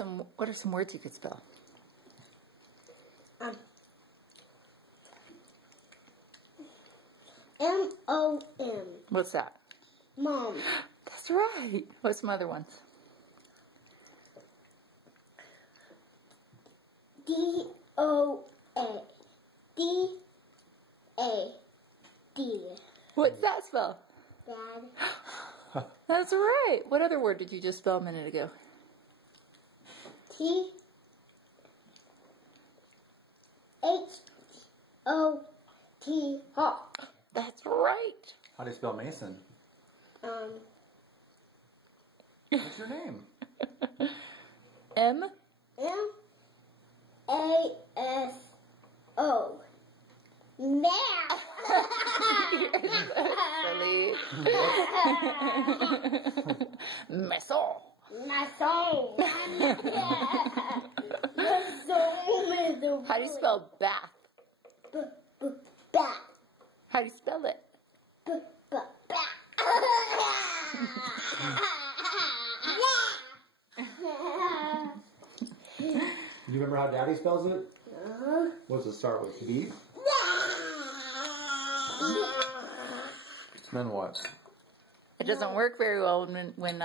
What are some words you could spell? M-O-M. What's that? Mom. That's right. What's some other ones? D-O-A. D-A-D. What's that spell? Dad. That's right. What other word did you just spell a minute ago? T-H-O-T. Hawk. That's right. How do you spell Mason? What's your name? M? M-A-S-O. Now. Silly. Mason. Mason. How do you spell bath? Bat. How do you spell it? Do you remember how Daddy spells it? What's it start with? D? Then what? It doesn't work very well when